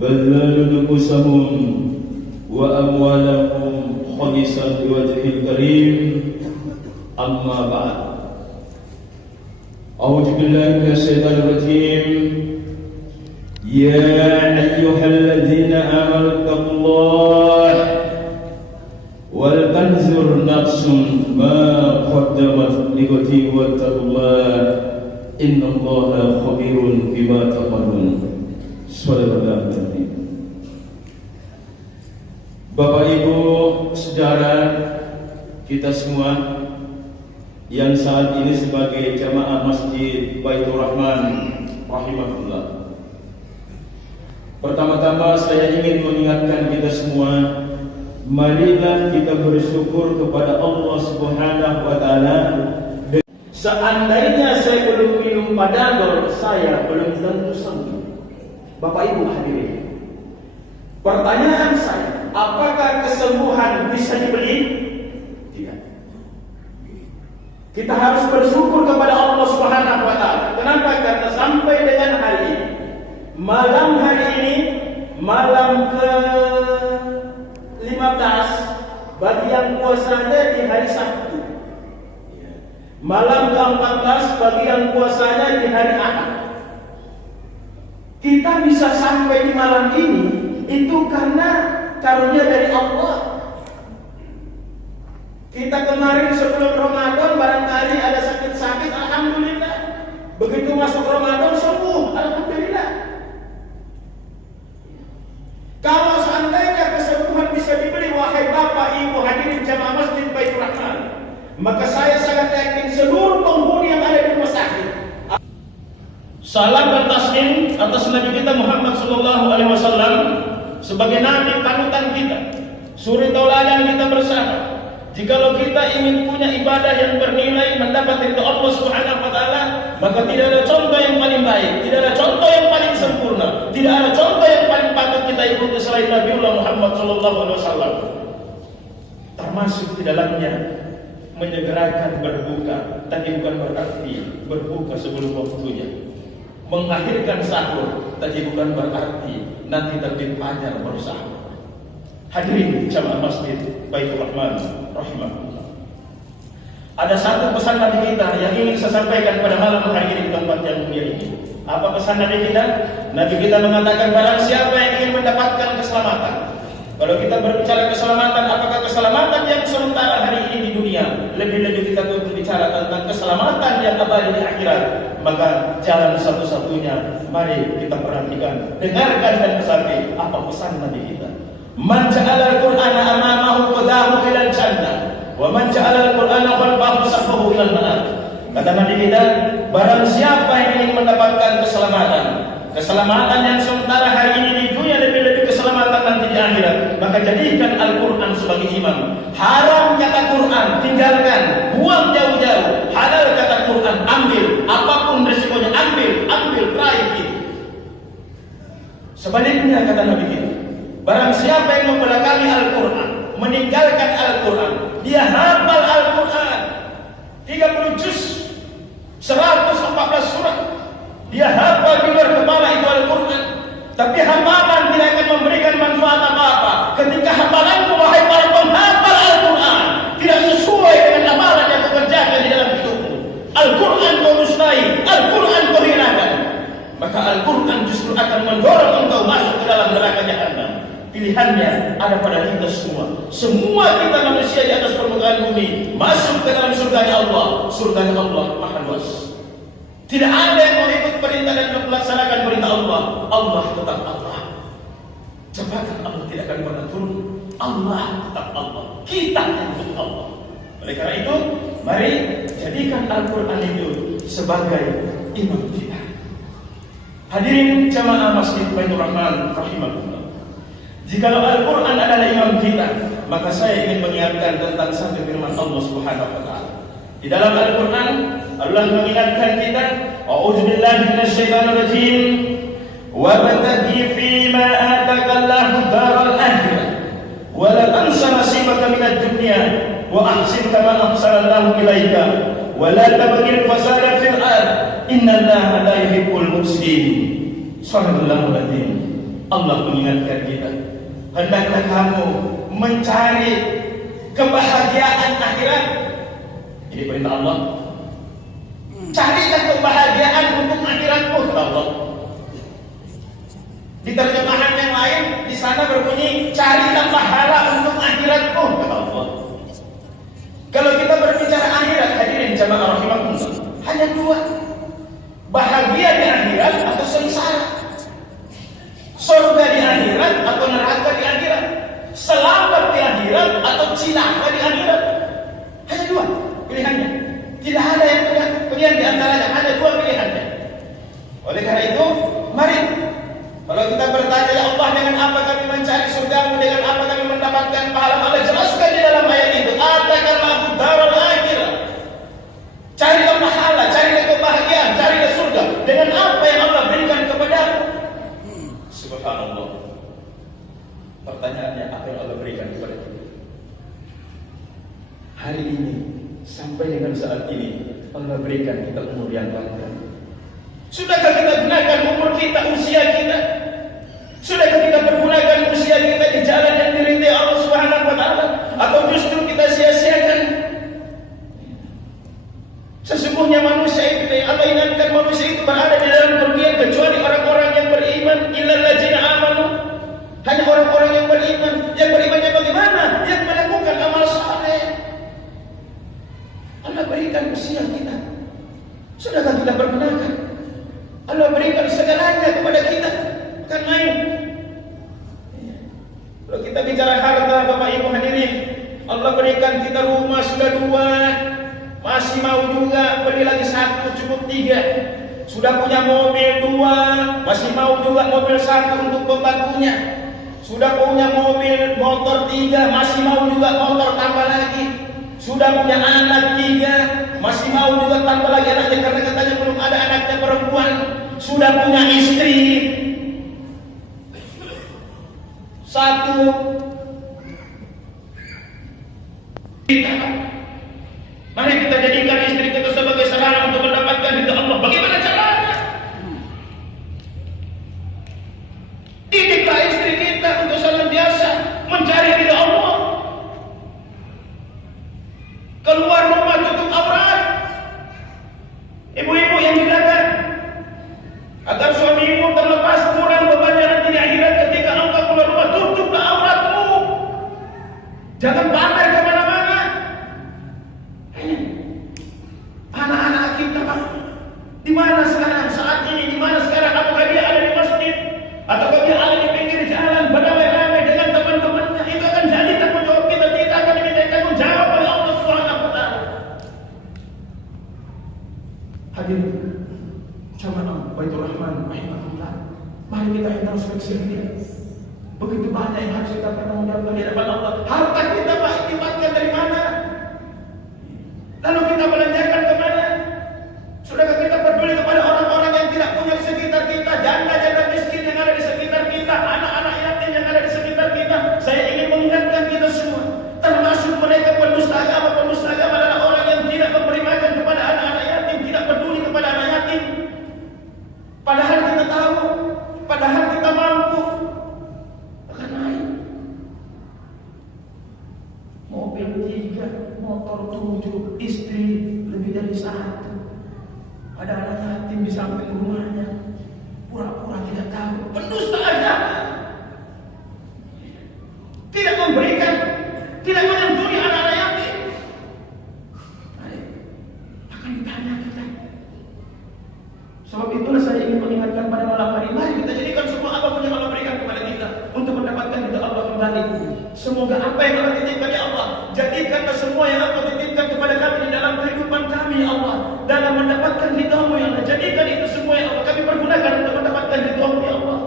بذلوا نفوسهم وأموالهم خالصا لوجهه الكريم أما بعد أعوذ بالله من الشيطان الرجيم يا أيها الذين آمنوا اتقوا الله ولتنظر نفس ما قدمت لغد واتقوا الله إن الله خبير بما تعملون. Bapak Ibu, saudara kita semua yang saat ini sebagai jamaah Masjid Baitur Rahman rahimahullah. Pertama-tama saya ingin mengingatkan kita semua, marilah kita bersyukur kepada Allah Subhanahu wa taala. Seandainya saya belum minum Panadol, saya belum tentu sembuh. Bapak Ibu hadirin, pertanyaan saya, apakah kesembuhan bisa dibeli? Tidak. Kita harus bersyukur kepada Allah Subhanahu wa taala. Kenapa? Karena sampai dengan hari ini, malam hari ini, malam ke-15 bagi yang puasanya di hari Sabtu, malam ke-14 bagi yang puasanya di hari Ahad. Kita bisa sampai di malam ini itu karena karunia dari Allah. Kita kemarin sebelum Ramadan barangkali ada sakit-sakit, alhamdulillah. Begitu masuk Ramadan sembuh, alhamdulillah. Kalau seandainya kesembuhan bisa dibeli, wahai Bapak Ibu hadirin jamaah Masjid Baitur Rahman, maka saya sangat yakin seluruh penghuni yang ada di rumah sakit. Salam dan taslim atas Nabi kita Muhammad sallallahu alaihi wasallam sebagai nabi panutan kita, suri tauladan kita bersama. Jikalau kita ingin punya ibadah yang bernilai mendapat ridha Allah Subhanahu wa taala, maka tidak ada contoh yang paling baik, tidak ada contoh yang paling sempurna, tidak ada contoh yang paling patut kita ikuti selain Nabiullah Muhammad sallallahu alaihi wasallam. Termasuk di dalamnya menyegerakan berbuka, tapi bukan berarti berbuka sebelum waktunya. Mengakhirkan sahur, tapi bukan berarti nanti terbit fajar baru sahur. Hadirin jamaah Masjid Baitur Rahman rahimahullah. Ada satu pesan Nabi kita yang ingin saya sampaikan pada malam hari ini di tempat yang mulia ini. Apa pesan Nabi kita? Nabi kita mengatakan barang siapa yang ingin mendapatkan keselamatan. Kalau kita berbicara keselamatan, apakah keselamatan yang sementara hari ini di dunia? Lebih-lebih kita berbicara tentang keselamatan yang abadi di akhirat. Maka jalan satu-satunya, mari kita perhatikan, dengarkan dan resapi apa pesan Nabi kita. Man ja'ala al-Qur'ana amamahu qadahu ilal jannah, wa man ja'ala al-Qur'ana khalfahu saffahu ilal nar. Kata Nabi kita, barang siapa yang ingin mendapatkan keselamatan, keselamatan yang sementara hari ini di dunia, lebih-lebih keselamatan nanti di akhirat, maka jadikan Al-Quran sebagai imam. Haram kata Quran, tinggalkan, buang jauh-jauh. Halal kata Quran, ambil, apapun resikonya, ambil, raih itu. Sebaliknya kata Nabi kita, barang siapa yang membelakangi Al-Quran, meninggalkan Al-Quran, dia hafal Al-Quran 30 juz, 114 surat, dia hafal di luar kepala itu Al-Quran, tapi hafalan tidak akan memberikan manfaat apa-apa ketika hafalanmu wahai para penghafal Al-Quran tidak sesuai dengan amalan yang kau kerjakan di dalam hidupmu. Al-Quran kau musnai, Al-Quran kau hinakan, maka Al-Quran justru akan mendorong engkau masuk ke dalam neraka jahanam. Pilihannya ada pada kita semua. Semua kita manusia di atas permukaan bumi masuk ke dalam surganya Allah. Surganya Allah maha luas. Tidak ada yang mau ikut perintah dan melaksanakan perintah Allah. Allah tetap Allah. Jabatan Allah tidak akan pernah turun. Allah tetap Allah. Kita untuk Allah. Oleh karena itu, mari jadikan Al-Quran itu sebagai imam kita. Hadirin jamaah Masjid Baitur Rahman rahimahullah. Jikalau Al-Quran adalah imam kita, maka saya ingin mengingatkan tentang satu firman Allah Subhanahu wa taala. Di dalam Al-Quran Allah mengingatkan kita, a'udzubillahi minasyaitonir rajim, wa bataghi fima atakallahu daral akhirah wa la tansa nasibaka minad dunya wa ahsin kama ahsanallahu ilaika wa la tabghil fasada fil ard innallaha la yuhibbul mufsidin. Subhanallahul azim. Allah mengingatkan kita, hendaklah kamu mencari kebahagiaan akhirat. Ini perintah Allah. Carilah kebahagiaan untuk akhiratmu, kata Allah. Di terjemahan yang lain di sana berbunyi, carilah pahala untuk akhiratmu, kata Allah. Kalau kita berbicara akhirat, hadirin jamaah rahimakumullah, hanya dua: bahagia di akhirat atau sengsara, surga di akhirat atau neraka di akhirat, selamat di akhirat atau cilaka di akhirat. Hanya dua pilihannya. Tidak ada yang pilihan di antaranya, hanya dua pilihannya. Oleh karena itu, mari kalau kita bertanya, ya Allah, dengan apa kami mencari surgamu, dengan apa kami mendapatkan pahala, Allah jelaskan di dalam ayat itu, atakanlahu darul akhirah. Carilah pahala, carilah kebahagiaan, carilah surga dengan apa yang Allah berikan kepadamu. Subhanallah. Pertanyaannya, apa yang Allah berikan kepada kita? Hari ini sampai dengan saat ini Allah berikan kita umur yang panjang. Sudahkah kita gunakan umur kita, usia kita? Sudahkah kita pergunakan usia kita di jalan yang diridai Allah Subhanahu wa taala, atau justru kita sia-siakan? Sesungguhnya manusia itu, Allah ingatkan, manusia itu berada di dalam kerugian kecuali orang-orang yang beriman. Illal ladzina amanu, hanya orang-orang yang beriman. Yang berimannya bagaimana? Yang melakukan amal saleh. Allah berikan usia kita, sudahkah kita pergunakan? Allah berikan segalanya kepada kita, bukan main. Kalau kita bicara harta, Bapak Ibu hadirin, Allah berikan kita rumah sudah dua, masih mau juga beli lagi satu, cukup tiga. Sudah punya mobil dua, masih mau juga mobil satu untuk pembantunya. Sudah punya mobil motor tiga, masih mau juga motor tambah lagi. Sudah punya anak tiga, masih mau juga tambah lagi anaknya karena katanya belum ada anaknya perempuan. Sudah punya istri satu. Mari kita jadikan istri kita sebagai sarana untuk mendapatkan ridha Allah. Bagaimana caranya? Didiklah istri kita untuk senantiasa mencari ridha Allah. Keluar rumah tutup aurat. Ibu-ibu yang di belakang, agar suamimu terlepas kurang bebannya nanti di akhirat ketika engkau keluar rumah, tutuplah auratmu. Jangan pamer kemana-mana. Anak-anak kita, Pak, di mana sekarang saat ini? Di mana sekarang? Apakah dia ada di masjid atau dia ada di pinggir jalan beramai-ramai dengan teman-temannya? Itu akan jadi tanggung jawab kita. Kita akan diminta tanggung jawab oleh Allah Subhanahu wa taala. Hadirin jamaah Baitur Rahman rahimahullah, mari kita introspeksi diri. Begitu banyak yang harus kita pertanggungjawabkan di hadapan Allah. Harta kita, Pak, didapatkan dari mana? Lalu kita belanjakan kemana? Sudahkah kita peduli kepada orang-orang yang tidak punya di sekitar kita, janda-janda miskin yang ada di sekitar kita, anak-anak yatim yang ada di sekitar kita? Saya ingin mengingatkan kita semua, termasuk mereka pendusta agama adalah orang yang tidak memberi makan kepada anak-anak yatim, tidak peduli kepada anak yatim. Padahal kita tahu, padahal kita mampu. Akan naik mobil 3, motor 7, istri lebih dari 1. Ada anak yatim di samping rumahnya, pura-pura tidak tahu. Pendusta agama, tidak memberikan, tidak menyantuni anak-anak yatim. Akan ditanya kita. Sebab itulah saya ingin mengingatkan pada malam hari, mari kita jadikan semua apapun yang Allah berikan kepada kita untuk mendapatkan ridha Allah kembali. Semoga apa yang Allah titipkan ya Allah, jadikanlah semua yang Allah titipkan kepada kami di dalam kehidupan kami ya Allah, dalam mendapatkan ridha-Mu ya Allah. Jadikan itu semua ya Allah kami pergunakan untuk mendapatkan ridha-Mu ya Allah.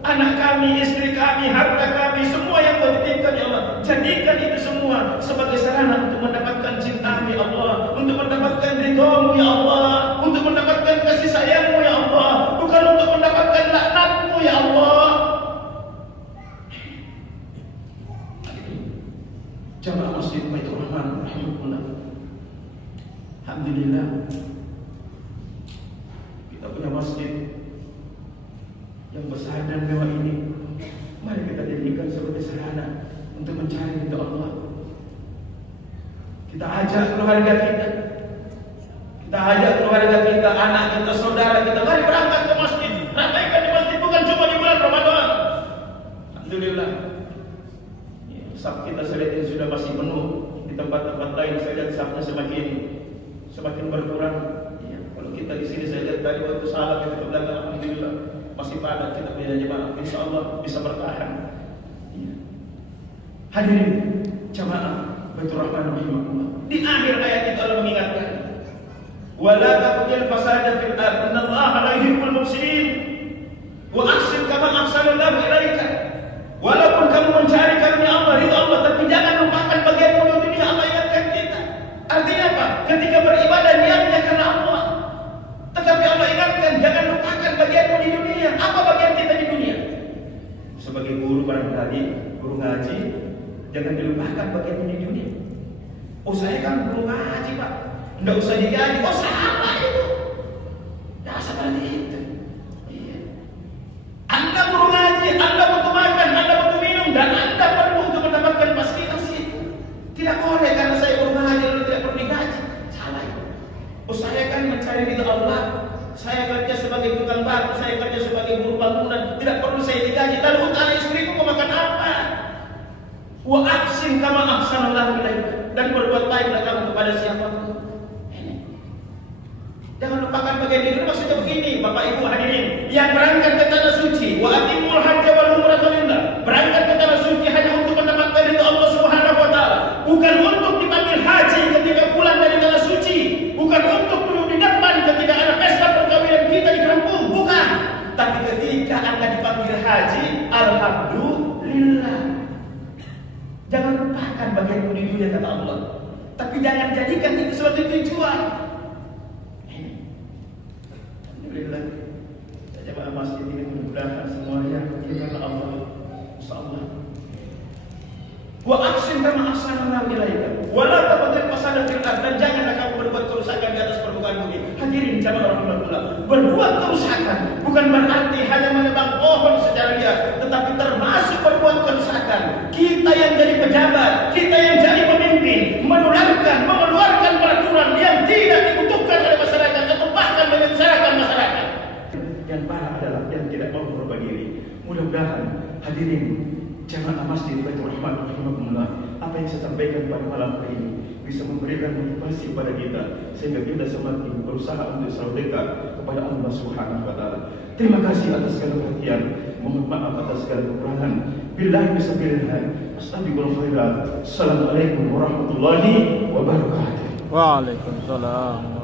Anak kami, istri kami, harta kami, semua yang Allah titipkan ya Allah, jadikan itu semua sebagai sarana untuk mendapatkan cinta-Mu ya Allah, untuk mendapatkan ridha-Mu ya Allah, untuk mendapatkan kasih sayang-Mu ya Allah, bukan untuk mendapatkan laknat-Mu ya Allah. Jamaah Masjid Baitur Rahman rahimahullah, alhamdulillah kita punya masjid yang besar dan mewah ini. Kita ajak keluarga kita. Kita ajak keluarga kita, anak kita, saudara kita. Mari berangkat ke masjid. Ramaikan di masjid bukan cuma di bulan Ramadan. Alhamdulillah. Saf kita saya lihat sudah masih penuh. Di tempat-tempat lain saya lihat safnya semakin berkurang. Ya, kalau kita di sini saya lihat tadi waktu salam kita ke belakang, alhamdulillah masih padat kita punya jemaah. Insyaallah bisa bertahan. Ya. Hadirin jemaah Baitur Rahman rahimahullah. Di akhir ayat itu Allah mengingatkan, "Wala tabghil fasada fil ard, innallaha la yuhibbul mufsidin. Wa ahsin kama ahsanallahu ilaika." Walaupun kamu mencari karunia Allah, ridha Allah, tapi jangan lupakan bagianmu di dunia. Allah ingatkan kita. Artinya apa? Ketika beribadah niatnya karena Allah. Tetapi Allah ingatkan, jangan lupakan bagianmu di dunia. Apa bagian kita di dunia? Sebagai guru barangkali, guru ngaji, jangan dilupakan bagianmu di dunia. Oh saya kan guru ngaji Pak, nggak usah digaji. Oh salah itu. Nggak seperti itu. Iya. Anda guru ngaji, Anda butuh makan, Anda butuh minum, dan Anda perlu untuk mendapatkan fasilitas itu. Tidak boleh karena saya guru ngaji lalu tidak perlu digaji. Salah itu. Oh saya kan mencari ridha Allah. Saya kerja sebagai tukang batu, saya kerja sebagai buruh bangunan, tidak perlu saya digaji. Lalu utara istriku mau makan apa? Wa ahsin kama ahsanallahu ilaika, dan berbuat baiklah kamu kepada siapapun. Jangan lupakan bagian ini. Maksudnya begini, Bapak Ibu hadirin yang berangkat ke tanah suci, wa atimul hajj wal umrata lillah. Berangkat ke tanah suci hanya untuk mendapatkan ridha Allah Subhanahu wa taala, bukan untuk dipanggil haji ketika pulang dari tanah suci, bukan untuk duduk di depan ketika ada pesta perkawinan kita di kampung, bukan. Tapi ketika Anda dipanggil haji, alhamdulillah. Jangan lupakan bagian di dunia kata Allah. Tapi jangan jadikan itu sebagai tujuan. Alhamdulillah. Jemaah masjid ini mudah-mudahan semuanya karena Allah. Insyaallah. Wa ahsin kama ahsanallahu ilaika. Wa la tabghil fasada fil ard, dan janganlah kamu berbuat kerusakan di atas permukaan bumi. Hadirin jemaah rahmatullah. Berbuat kerusakan bukan berarti hanya menebang pohon secara liar, tetapi termasuk berbuat kerusakan. Kita yang jadi pejabat, kita yang jadi pemimpin, mengeluarkan peraturan yang tidak dibutuhkan oleh masyarakat atau bahkan menyengsarakan masyarakat. Yang parah adalah yang tidak mau berubah diri. Mudah-mudahan hadirin jamaah masjid Baitur Rahman rahimahumullah, apa yang saya sampaikan pada malam hari ini bisa memberikan motivasi kepada kita sehingga kita semakin berusaha untuk selalu dekat kepada Allah Subhanahu wa taala. Terima kasih atas segala perhatian. Mohon maaf atas segala kekurangan. Billahi bismillah. Astagfirullah khairan. Assalamualaikum warahmatullahi wabarakatuh. Waalaikumsalam.